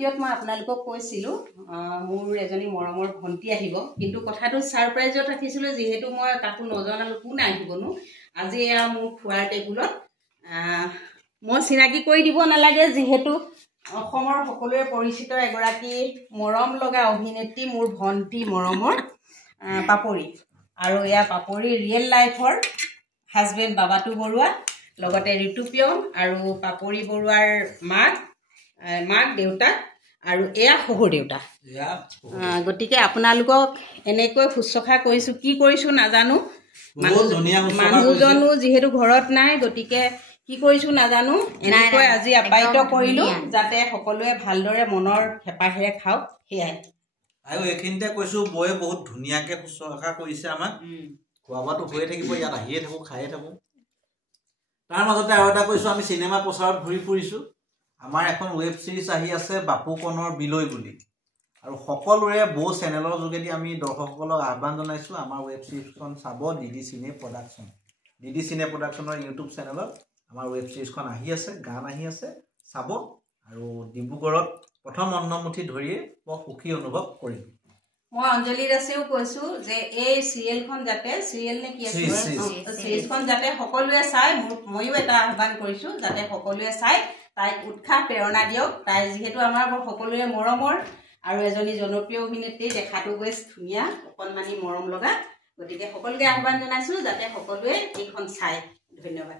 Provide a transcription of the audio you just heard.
ভিডিঅ'ত মই আপোনালোকক কৈছিলোঁ মোৰ এজনী মৰমৰ ভণ্টি আহিব, কিন্তু কথাটো ছাৰপ্ৰাইজত ৰাখিছিলোঁ যিহেতু মই তাকো নজনালোঁ কোন আহিবনো। আজি এয়া মোৰ খোৱাৰ টেবুলত মই চিনাকি কৰি দিব নালাগে, যিহেতু অসমৰ সকলোৱে পৰিচিত এগৰাকী মৰম লগা অভিনেত্ৰী মোৰ ভণ্টি মৰমৰ পাপৰি। আৰু এয়া পাপৰি ৰিয়েল লাইফৰ হাজবেণ্ড বাবাতু বৰুৱা, লগতে ঋতুপ্ৰিয়ম আৰু পাপৰি বৰুৱাৰ মাক দেউতাক আৰু এয়া শহুৰ দেউতা। গতিকে আপোনালোকক এনেকৈ শুশ্ৰূষা কৰিছোঁ, কি কৰিছোঁ নাজানো, মানুহজনো যিহেতু ঘৰত নাই, গতিকে কি কৰিছোঁ নাজানো, এনেকৈ আজি আপ্যায়িত কৰিলোঁ যাতে সকলোৱে ভালদৰে মনৰ হেঁপাহেৰে খাওক, সেয়াই। আৰু এইখিনিতে কৈছোঁ বৌয়ে বহুত ধুনীয়াকৈ শুশ্ৰূষা কৰিছে আমাক। খোৱা বোৱাটো হৈয়ে থাকিব, ইয়াত আহিয়ে থাকোঁ, খায়ে থাকোঁ। তাৰ মাজতে আৰু এটা কৈছোঁ, আমি চিনেমা প্ৰচাৰত ঘূৰি ফুৰিছোঁ। আমাৰ এখন ৱেব ছিৰিজ আহি আছে বাপু কণৰ বিলৈ বুলি, আৰু সকলোৰে বৌ চেনেলৰ যোগেদি আমি দৰ্শকসকলক আহ্বান জনাইছোঁ আমাৰ ৱেব ছিৰিজখন চাব। ডিডি চিনে প্ৰডাকশ্যনৰ ইউটিউব চেনেলত আমাৰ ৱেব ছিৰিজখন আহি আছে, গান আহি আছে, চাব। আৰু ডিব্ৰুগড়ত প্ৰথম অন্নমুঠি ধৰিয়ে বৰ সুখী অনুভৱ কৰিম। মই অঞ্জলি দাসেও কৈছোঁ যে এই চিৰিয়েলখন যাতে চিৰিজখন যাতে সকলোৱে চাই, ময়ো এটা আহ্বান কৰিছোঁ যাতে সকলোৱে চাই তাইক উৎসাহ প্ৰেৰণা দিয়ক। তাই যিহেতু আমাৰ সকলোৰে মৰমৰ আৰু এজনী জনপ্ৰিয় অভিনেত্ৰী, দেখাটো বেছ ধুনীয়া, অকণমানি মৰম লগা। গতিকে সকলোকে আহ্বান জনাইছোঁ যাতে সকলোৱে এইখন চায়। ধন্যবাদ।